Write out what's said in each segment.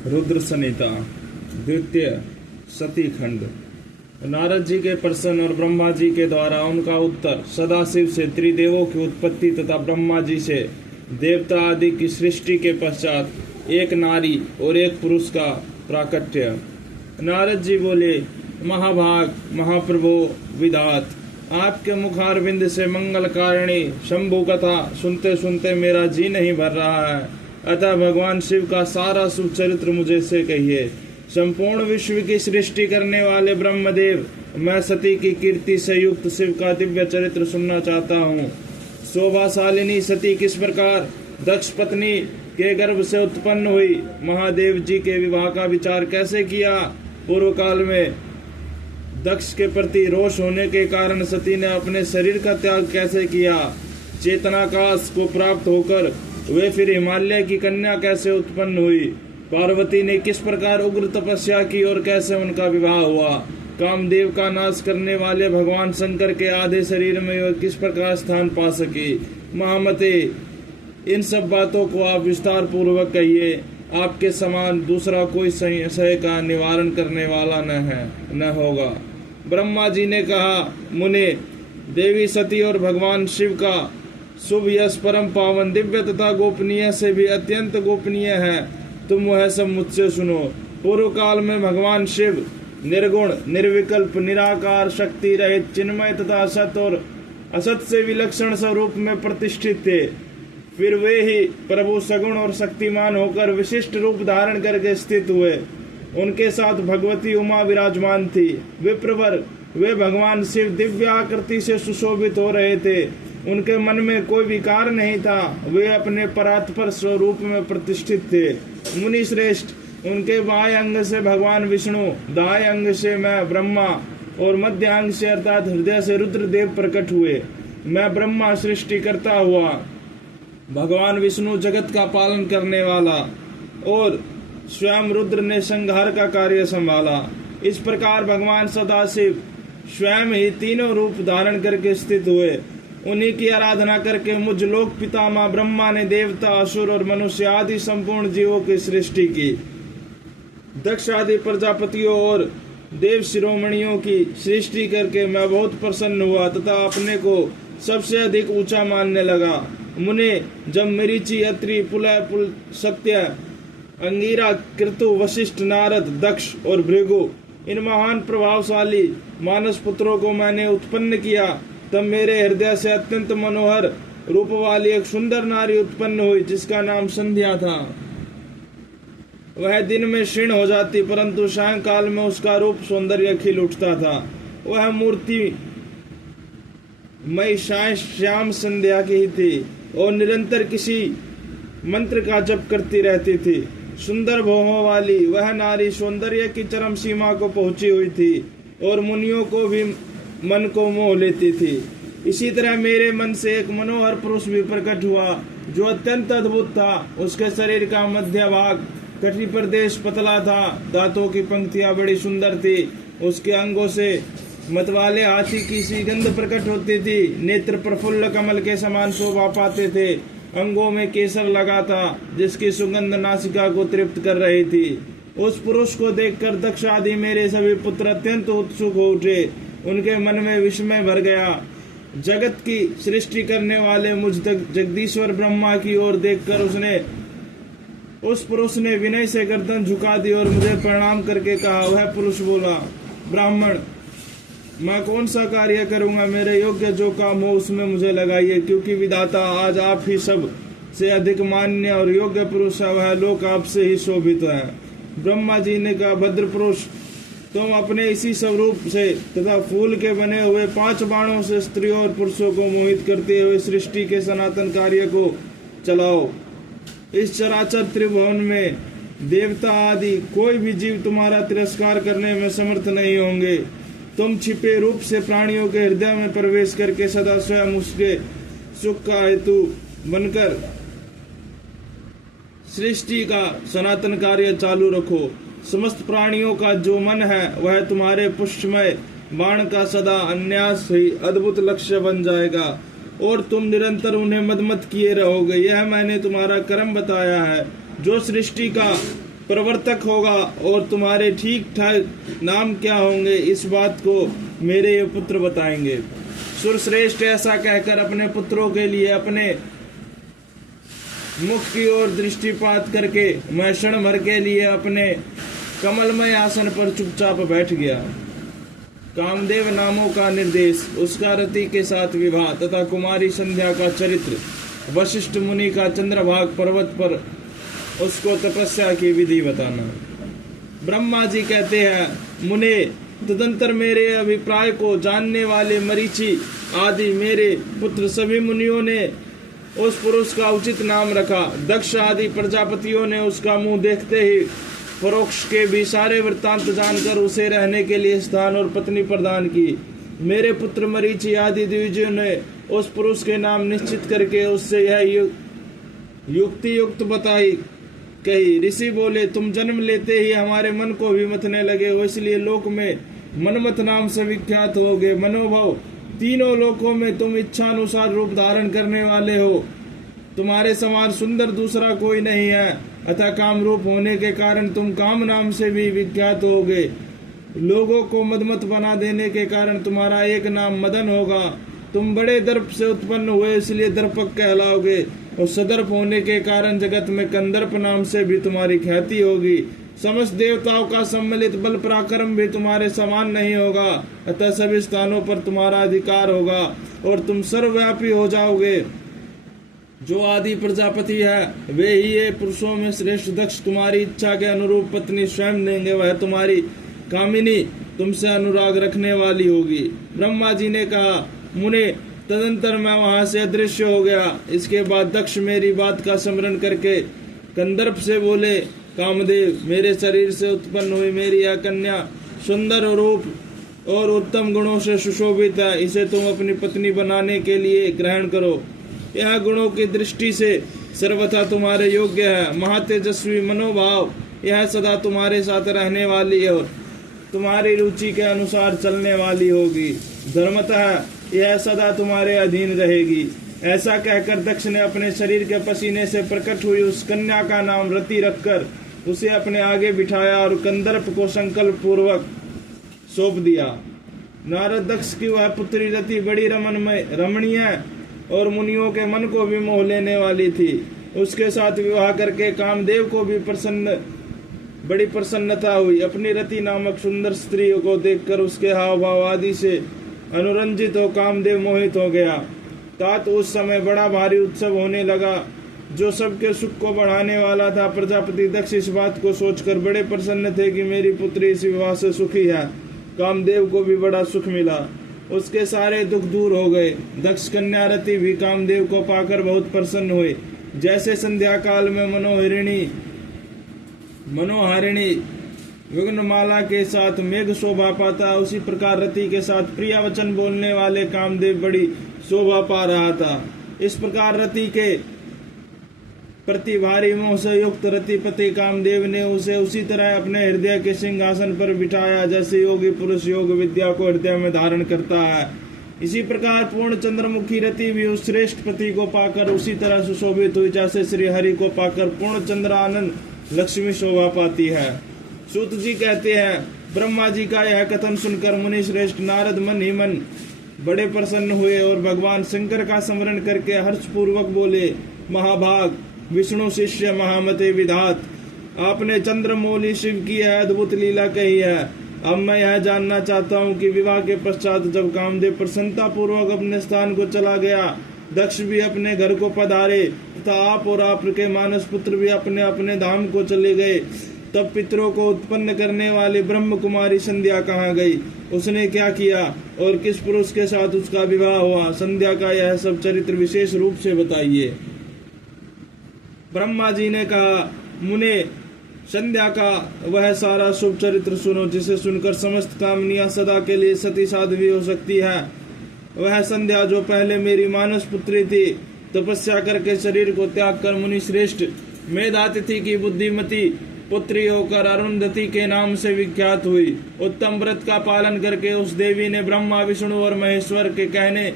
रुद्र संहिता द्वितीय सती खंड। नारद जी के प्रश्न और ब्रह्मा जी के द्वारा उनका उत्तर। सदाशिव से त्रिदेवों की उत्पत्ति तथा ब्रह्मा जी से देवता आदि की सृष्टि के पश्चात एक नारी और एक पुरुष का प्राकट्य। नारद जी बोले, महाभाग महाप्रभु विधात, आपके मुखारविंद से मंगल कारिणी शंभु कथा सुनते सुनते मेरा जी नहीं भर रहा है, अतः भगवान शिव का सारा शुभ चरित्र मुझे से कहिए। संपूर्ण विश्व की सृष्टि करने वाले ब्रह्मदेव, मैं सती की कीर्ति से युक्त शिव का दिव्य चरित्र सुनना चाहता हूँ। शोभाशालिनी सती किस प्रकार दक्ष पत्नी के गर्भ से उत्पन्न हुई, महादेव जी के विवाह का विचार कैसे किया, पूर्व काल में दक्ष के प्रति रोष होने के कारण सती ने अपने शरीर का त्याग कैसे किया, चेतनाकाश को प्राप्त होकर वे फिर हिमालय की कन्या कैसे उत्पन्न हुई, पार्वती ने किस प्रकार उग्र तपस्या की और कैसे उनका विवाह हुआ, कामदेव का नाश करने वाले भगवान शंकर के आधे शरीर में वे किस प्रकार स्थान पा सकी। महामते, इन सब बातों को आप विस्तार पूर्वक कहिए। आपके समान दूसरा कोई संशय का निवारण करने वाला न होगा। ब्रह्मा जी ने कहा, मुने, देवी सती और भगवान शिव का शुभ यश परम पावन दिव्य तथा गोपनीय से भी अत्यंत गोपनीय है। तुम वह सब मुझसे सुनो। पूर्व काल में भगवान शिव निर्गुण निर्विकल्प निराकार शक्ति रहित चिन्मय तथा असत और असत से विलक्षण स्वरूप में प्रतिष्ठित थे। फिर वे ही प्रभु सगुण और शक्तिमान होकर विशिष्ट रूप धारण करके स्थित हुए। उनके साथ भगवती उमा विराजमान थी। विप्रवर वे भगवान शिव दिव्य आकृति से सुशोभित हो रहे थे। उनके मन में कोई विकार नहीं था। वे अपने परात्पर स्वरूप में प्रतिष्ठित थे। मुनि श्रेष्ठ, उनके बाएं अंग से भगवान विष्णु, दाएं अंग से मैं ब्रह्मा और मध्य अंग से अर्थात हृदय से रुद्रदेव प्रकट हुए। मैं ब्रह्मा सृष्टि करता हुआ, भगवान विष्णु जगत का पालन करने वाला और स्वयं रुद्र ने संहार का कार्य संभाला। इस प्रकार भगवान सदाशिव स्वयं ही तीनों रूप धारण करके स्थित हुए। उन्हीं की आराधना करके मुझ लोक पितामह ब्रह्मा ने देवता, असुर और मनुष्य आदि संपूर्ण जीवों की सृष्टि की। दक्ष आदि प्रजापतियों और देव शिरोमणियों की सृष्टि करके मैं बहुत प्रसन्न हुआ तथा अपने को सबसे अधिक ऊंचा मानने लगा। मुने, जब मरीचि, अत्रि, पुलह, पुल, सत्य, अंगिरा, कृतु, वशिष्ठ, नारद, दक्ष और भृगु इन महान प्रभावशाली मानस पुत्रों को मैंने उत्पन्न किया, तब मेरे हृदय से अत्यंत मनोहर रूप वाली एक सुंदर नारी उत्पन्न हुई जिसका नाम संध्या था। वह दिन में क्षीण हो जाती, परंतु सायंकाल में उसका रूप सौंदर्य खिल उठता था। वह मूर्ति मई श्याम संध्या की ही थी और निरंतर किसी मंत्र का जप करती रहती थी। सुंदर भौहों वाली वह नारी सौंदर्य की चरम सीमा को पहुंची हुई थी और मुनियों को भी मन को मोह लेती थी। इसी तरह मेरे मन से एक मनोहर पुरुष भी प्रकट हुआ जो अत्यंत अद्भुत था। उसके शरीर का मध्य भाग कटी प्रदेश पतला था, दांतों की पंक्तियां बड़ी सुंदर थी। उसके अंगों से मतवाले हाथी की सी गंध प्रकट होती थी। नेत्र प्रफुल्ल कमल के समान शोभा पाते थे। अंगों में केसर लगा था जिसकी सुगंध नासिका को तृप्त कर रही थी। उस पुरुष को देखकर दक्ष आदि मेरे सभी पुत्र अत्यंत उत्सुक हो उठे। उनके मन में विस्मय भर गया। जगत की सृष्टि करने वाले मुझ तक जगदीश्वर ब्रह्मा की ओर देखकर उस पुरुष ने विनय से गर्दन झुका दी और मुझे प्रणाम करके कहा। वह पुरुष बोला, ब्राह्मण, मैं कौन सा कार्य करूंगा, मेरे योग्य जो काम हो उसमें मुझे लगाइए, क्योंकि विधाता आज आप ही सब से अधिक मान्य और योग्य पुरुष है। वह लोक आपसे ही शोभित है। ब्रह्मा जी ने कहा, भद्र पुरुष, तुम अपने इसी स्वरूप से तथा फूल के बने हुए 5 बाणों से स्त्रियों और पुरुषों को मोहित करते हुए सृष्टि के सनातन कार्य को चलाओ। इस चराचर त्रिभुवन में देवता आदि कोई भी जीव तुम्हारा तिरस्कार करने में समर्थ नहीं होंगे। तुम छिपे रूप से प्राणियों के हृदय में प्रवेश करके सदा स्वयं उसके सुख का हेतु बनकर सृष्टि का सनातन कार्य चालू रखो। समस्त प्राणियों का जो मन है वह तुम्हारे पुष्पमय बाण का सदा अन्यास ही अद्भुत लक्ष्य बन जाएगा और तुम निरंतर उन्हें मदमत किए रहोगे। यह मैंने तुम्हारा कर्म बताया है। जो सृष्टि का प्रवर्तक होगा और तुम्हारे ठीक ठाक नाम क्या होंगे, इस बात को मेरे ये पुत्र बताएंगे। सुरश्रेष्ठ ऐसा कहकर अपने पुत्रों के लिए अपने मुख की ओर दृष्टिपात करके मैं क्षण भर के लिए अपने कमलमय आसन पर चुपचाप बैठ गया। कामदेव नामों का निर्देश, उसका रति के साथ विवाह तथा कुमारी संध्या का चरित्र, वशिष्ठ मुनि का चंद्रभाग पर्वत पर उसको तपस्या की विधि बताना। ब्रह्मा जी कहते हैं, मुने, तदंतर मेरे अभिप्राय को जानने वाले मरीचि आदि मेरे पुत्र सभी मुनियों ने उस पुरुष का उचित नाम रखा। दक्ष आदि प्रजापतियों ने उसका मुंह देखते ही परोक्ष के भी सारे वृत्तांत जानकर उसे रहने के लिए स्थान और पत्नी प्रदान की। मेरे पुत्र मरीचि आदि द्विजों ने उस पुरुष के नाम निश्चित करके उससे यह युक्ति युक्त बताई कही। ऋषि बोले, तुम जन्म लेते ही हमारे मन को भी मथने लगे हो, इसलिए लोक में मनमथ नाम से विख्यात होगे। मनोभव, तीनों लोकों में तुम इच्छानुसार रूप धारण करने वाले हो। तुम्हारे समान सुंदर दूसरा कोई नहीं है, अतः काम रूप होने के कारण तुम काम नाम से भी विख्यात होगे। लोगों को मदमत बना देने के कारण तुम्हारा एक नाम मदन होगा। तुम बड़े दर्प से उत्पन्न हुए, इसलिए दर्पक कहलाओगे, और सदर्प होने के कारण जगत में कंदर्प नाम से भी तुम्हारी ख्याति होगी। समस्त देवताओं का सम्मिलित बल पराक्रम भी तुम्हारे समान नहीं होगा, अतः सभी स्थानों पर तुम्हारा अधिकार होगा और तुम सर्वव्यापी हो जाओगे। जो आदि प्रजापति है वे ही ये पुरुषों में श्रेष्ठ दक्ष तुम्हारी इच्छा के अनुरूप पत्नी स्वयं देंगे। वह तुम्हारी कामिनी, तुमसे अनुराग रखने वाली होगी। ब्रह्मा जी ने कहा, मुने, तदंतर मैं वहां से अदृश्य हो गया। इसके बाद दक्ष मेरी बात का स्मरण करके कंदर्प से बोले, कामदेव, मेरे शरीर से उत्पन्न हुई मेरी यह कन्या सुंदर रूप और उत्तम गुणों से सुशोभित है। इसे तुम अपनी पत्नी बनाने के लिए ग्रहण करो। यह गुणों की दृष्टि से सर्वथा तुम्हारे योग्य है। महातेजस्वी मनोभाव, यह सदा तुम्हारे साथ रहने वाली है और तुम्हारी रुचि के अनुसार चलने वाली होगी। धर्मतः यह सदा तुम्हारे अधीन रहेगी। ऐसा कहकर दक्ष ने अपने शरीर के पसीने से प्रकट हुई उस कन्या का नाम रति रखकर उसे अपने आगे बिठाया और कंदर्प को संकल्प पूर्वक सौंप दिया। नारद दक्ष की वह पुत्री रति बड़ी रमणीय और मुनियों के मन को भी मोह लेने वाली थी। उसके साथ विवाह करके कामदेव को भी बड़ी प्रसन्नता हुई। अपनी रति नामक सुंदर स्त्री को देखकर उसके हाव भाव आदि से अनुरंजित हो कामदेव मोहित हो गया। तात उस समय बड़ा भारी उत्सव होने लगा जो सबके सुख को बढ़ाने वाला था। प्रजापति दक्ष इस बात को सोचकर बड़े प्रसन्न थे कि मेरी पुत्री इस विवाह से सुखी है। कामदेव को भी बड़ा सुख मिला, उसके सारे दुख दूर हो गए। दक्ष कन्या रति भी कामदेव को पाकर बहुत प्रसन्न हुए। जैसे संध्या काल में मनोहारिणी विघ्नमाला के साथ मेघ शोभा पाता, उसी प्रकार रति के साथ प्रिय वचन बोलने वाले कामदेव बड़ी शोभा पा रहा था। इस प्रकार रति के प्रति भारी मोह से युक्त रतिपति कामदेव ने उसे उसी तरह अपने हृदय के सिंहासन पर बिठाया जैसे योगी पुरुष योग विद्या को हृदय में धारण करता है। इसी प्रकार पूर्ण चंद्रमुखी रति भी उस श्रेष्ठ पति को पाकर उसी तरह सुशोभित हुई जैसे श्री हरि को पाकर पूर्ण चंद्रानंद लक्ष्मी शोभा पाती है। सूत जी कहते हैं, ब्रह्मा जी का यह कथन सुनकर मुनि श्रेष्ठ नारद मन ही मन बड़े प्रसन्न हुए और भगवान शंकर का स्मरण करके हर्षपूर्वक बोले, महाभाग विष्णु शिष्य महामते विधात, आपने चंद्रमौली शिव की यह अद्भुत लीला कही है। अब मैं यह जानना चाहता हूँ कि विवाह के पश्चात जब कामदेव प्रसन्नता पूर्वक अपने स्थान को चला गया, दक्ष भी अपने घर को पधारे तथा आप और आपके मानस पुत्र भी अपने अपने धाम को चले गए, तब पितरों को उत्पन्न करने वाली ब्रह्म कुमारी संध्या कहाँ गई? उसने क्या किया और किस पुरुष के साथ उसका विवाह हुआ? संध्या का यह सब चरित्र विशेष रूप से बताइए। ब्रह्मा जी ने कहा, मुने, संध्या का वह सारा शुभ चरित्र सुनो जिसे सुनकर समस्त कामनियां सदा के लिए सती साध्वी हो सकती है। वह संध्या जो पहले मेरी मानस पुत्री थी, तपस्या करके शरीर को त्याग कर मुनि श्रेष्ठ मेधातिथि की बुद्धिमती पुत्री होकर अरुंधति के नाम से विख्यात हुई। उत्तम व्रत का पालन करके उस देवी ने ब्रह्मा विष्णु और महेश्वर के कहने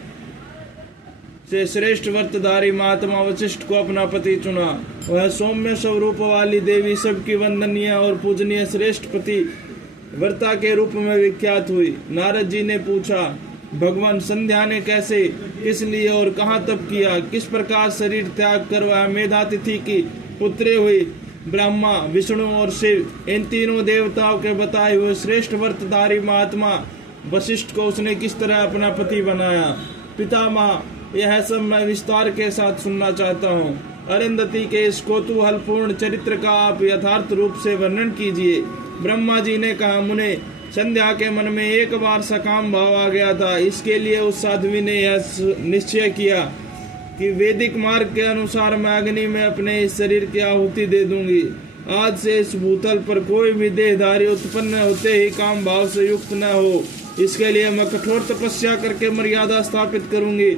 से श्रेष्ठ व्रतधारी महात्मा वशिष्ठ को अपना पति चुना। वह सौम्य स्वरूप वाली देवी सबकी वंदनीय और पूजनीय श्रेष्ठ पति व्रता के रूप में विख्यात हुई। नारद जी ने पूछा, भगवान, संध्या ने कैसे, किस लिए और कहाँ तप किया? किस प्रकार शरीर त्याग कर वह मेधातिथि की पुत्री हुई? ब्रह्मा, विष्णु और शिव, इन तीनों देवताओं के बताए हुए श्रेष्ठ व्रतधारी महात्मा वशिष्ठ को उसने किस तरह अपना पति बनाया? पितामह, यह सब मैं विस्तार के साथ सुनना चाहता हूँ। अरुंधति के इस कौतूहलपूर्ण चरित्र का आप यथार्थ रूप से वर्णन कीजिए। ब्रह्मा जी ने कहा, मुने, संध्या के मन में एक बार सकाम भाव आ गया था। इसके लिए उस साध्वी ने यह निश्चय किया कि वैदिक मार्ग के अनुसार मैं अग्नि में अपने इस शरीर की आहुति दे दूंगी। आज से इस भूतल पर कोई भी देहधारी उत्पन्न होते ही काम भाव से युक्त न हो, इसके लिए मैं कठोर तपस्या करके मर्यादा स्थापित करूंगी।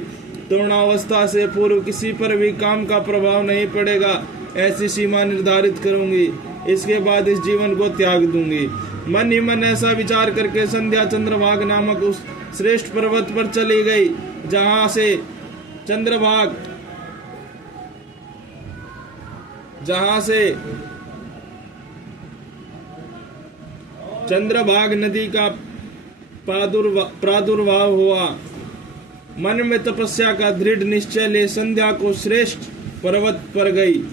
तरुणावस्था से पूर्व किसी पर भी काम का प्रभाव नहीं पड़ेगा, ऐसी सीमा निर्धारित करूंगी। इसके बाद इस जीवन को त्याग दूंगी। मन ही मन ऐसा विचार करके संध्या चंद्रभाग नामक उस श्रेष्ठ पर्वत पर चली गई, जहां से चंद्रभाग नदी का प्रादुर्भाव हुआ। मन में तपस्या का दृढ़ निश्चय ले संध्या को श्रेष्ठ पर्वत पर गई।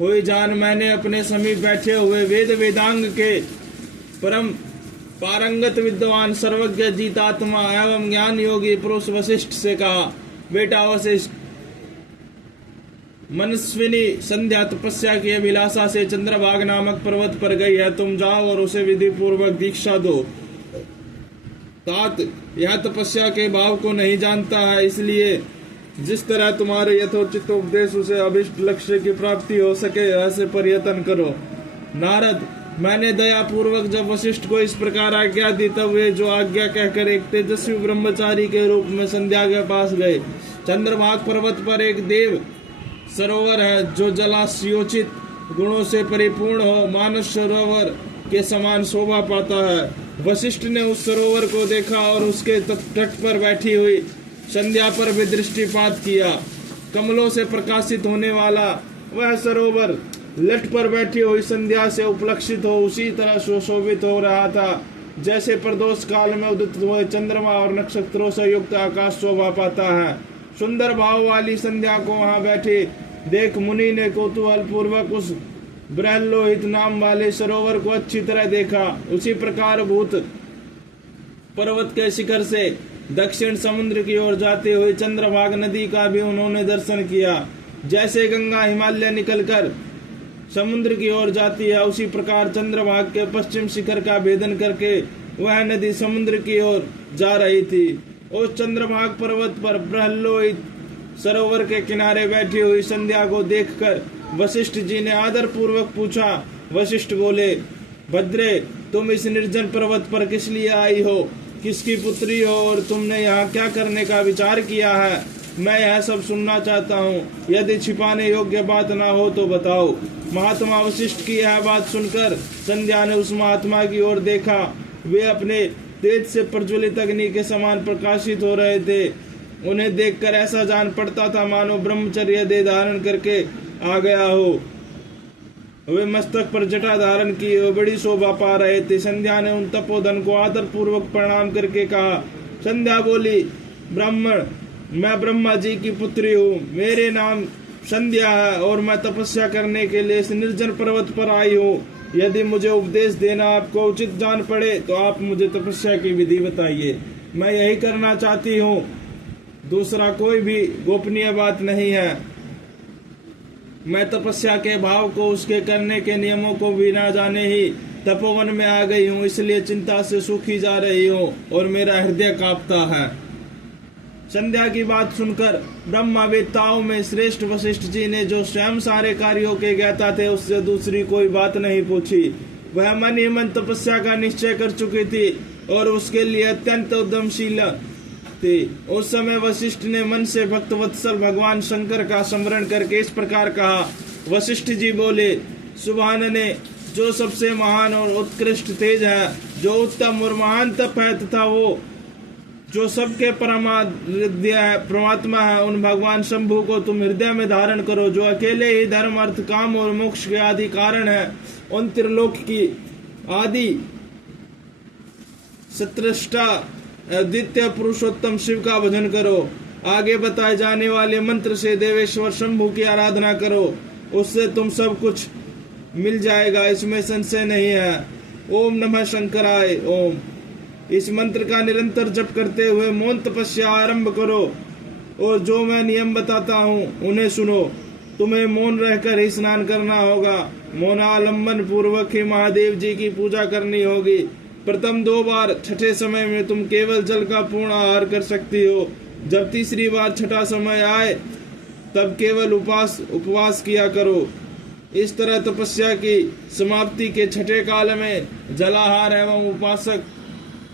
हुई जान मैंने अपने समीप बैठे हुए वेद वेदांग के परम पारंगत विद्वान सर्वज्ञ जीतात्मा एवं ज्ञान योगी पुरुष वशिष्ठ से कहा, बेटा वशिष्ठ, मनस्विनी संध्या तपस्या की अभिलाषा से चंद्रभाग नामक पर्वत पर गई है। तुम जाओ और उसे विधि पूर्वक दीक्षा दो। तात यह तपस्या के भाव को नहीं जानता है, इसलिए जिस तरह तुम्हारे यथोचित उपदेश उसे अभिष्ट लक्ष्य की प्राप्ति हो सके ऐसे प्रयत्न करो। नारद, मैंने दया पूर्वक जब वशिष्ठ को इस प्रकार आज्ञा दी, तब वे जो आज्ञा कहकर एक तेजस्वी ब्रह्मचारी के रूप में संध्या के पास गए। चंद्रभाग पर्वत पर एक देव सरोवर है जो जलाशयोचित गुणों से परिपूर्ण हो मानस सरोवर के समान शोभा पाता है। वशिष्ठ ने उस सरोवर को देखा और उसके तट पर बैठी हुई संध्या पर भी दृष्टिपात किया। कमलों से प्रकाशित होने वाला वह सरोवर लट पर बैठी हुई संध्या से उपलक्षित हो उसी तरह सुशोभित हो रहा था जैसे प्रदोष काल में उदित हुए चंद्रमा और नक्षत्रों से युक्त आकाश शोभा पाता है। सुंदर भाव वाली संध्या को वहां बैठे देख मुनि ने कौतूहल पूर्वक उस बृहल्लोहित नाम वाले सरोवर को अच्छी तरह देखा। उसी प्रकार भूत पर्वत के शिखर से दक्षिण समुद्र की ओर जाते हुए चंद्रभाग नदी का भी उन्होंने दर्शन किया। जैसे गंगा हिमालय निकलकर समुद्र की ओर जाती है, उसी प्रकार चंद्रभाग के पश्चिम शिखर का भेदन करके वह नदी समुद्र की ओर जा रही थी। उस चंद्रभाग पर्वत पर बृहल्लोहित सरोवर के किनारे बैठी हुई संध्या को देखकर वशिष्ठ जी ने आदर पूर्वक पूछा। वशिष्ठ बोले, भद्रे, तुम इस निर्जन पर्वत पर किस लिए आई हो? किसकी पुत्री हो और तुमने यहाँ क्या करने का विचार किया है? मैं यह सब सुनना चाहता हूँ। यदि छिपाने योग्य बात ना हो तो बताओ। महात्मा वशिष्ठ की यह बात सुनकर संध्या ने उस महात्मा की ओर देखा। वे अपने तेज से प्रज्वलित अग्नि के समान प्रकाशित हो रहे थे। उन्हें देखकर ऐसा जान पड़ता था मानो ब्रह्मचर्य देह धारण करके आ गया हो। वे मस्तक पर जटा धारण किए बड़ी शोभा पा रहे थे। संध्या ने उन तपोधन को आदर पूर्वक प्रणाम करके कहा। संध्या बोली, ब्राह्मण, मैं ब्रह्मा जी की पुत्री हूँ। मेरे नाम संध्या है और मैं तपस्या करने के लिए इस निर्जन पर्वत पर आई हूँ। यदि मुझे उपदेश देना आपको उचित जान पड़े तो आप मुझे तपस्या की विधि बताइए। मैं यही करना चाहती हूँ, दूसरा कोई भी गोपनीय बात नहीं है। मैं तपस्या के भाव को, उसके करने के नियमों को बिना जाने ही तपोवन में आ गई हूँ, इसलिए चिंता से सूखी जा रही हूँ और मेरा हृदय कांपता है। संध्या की बात सुनकर ब्रह्मवेत्ताओं में श्रेष्ठ वशिष्ठ जी ने, जो स्वयं सारे कार्यों के ज्ञाता थे, उससे दूसरी कोई बात नहीं पूछी। वह मन ही मन तपस्या का निश्चय कर चुकी थी और उसके लिए अत्यंत उद्यमशील थी। उस समय वशिष्ठ ने मन से भक्त वत्सल भगवान शंकर का स्मरण करके इस प्रकार कहा। वशिष्ठ जी बोले, सुभान ने, जो सबसे महान और उत्कृष्ट तेज है, जो उत्तम और महान तप है तथा वो जो सबके परमात्मा है, उन भगवान शंभु को तुम हृदय में धारण करो, जो अकेले ही धर्म अर्थ काम और मोक्ष के आदि कारण है। उन त्रिलोक की आदि सत्रष्टा द्वितीय पुरुषोत्तम शिव का भजन करो। आगे बताए जाने वाले मंत्र से देवेश्वर शंभु की आराधना करो, उससे तुम सब कुछ मिल जाएगा, इसमें संशय नहीं है। ओम नमः शंकराय ओम। इस मंत्र का निरंतर जप करते हुए मौन तपस्या आरंभ करो और जो मैं नियम बताता हूँ उन्हें सुनो। तुम्हें मौन रहकर ही स्नान करना होगा। मौनालंबन पूर्वक ही महादेव जी की पूजा करनी होगी। प्रथम 2 बार छठे समय में तुम केवल जल का पूर्ण आहार कर सकती हो। जब तीसरी बार छठा समय आए तब केवल उपवास किया करो। इस तरह तपस्या की समाप्ति के छठे काल में जलाहार एवं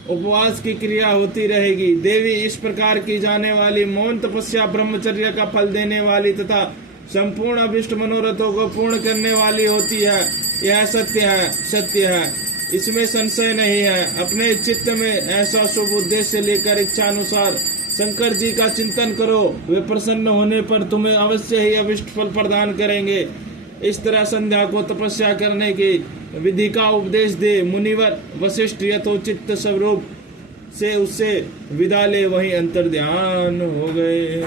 उपवास की क्रिया होती रहेगी। देवी, इस प्रकार की जाने वाली मौन तपस्या ब्रह्मचर्य का फल देने वाली तथा संपूर्ण अभिष्ट मनोरथों को पूर्ण करने वाली होती है। यह सत्य है, इसमें संशय नहीं है। अपने चित्त में ऐसा शुभ उद्देश्य लेकर इच्छानुसार शंकर जी का चिंतन करो। वे प्रसन्न होने पर तुम्हें अवश्य ही अभिष्ट फल प्रदान करेंगे। इस तरह संध्या को तपस्या करने की विधि का उपदेश दे मुनिवर वशिष्ठ यथोचित स्वरूप से उससे विदा ले वहीं अंतर्ध्यान हो गए।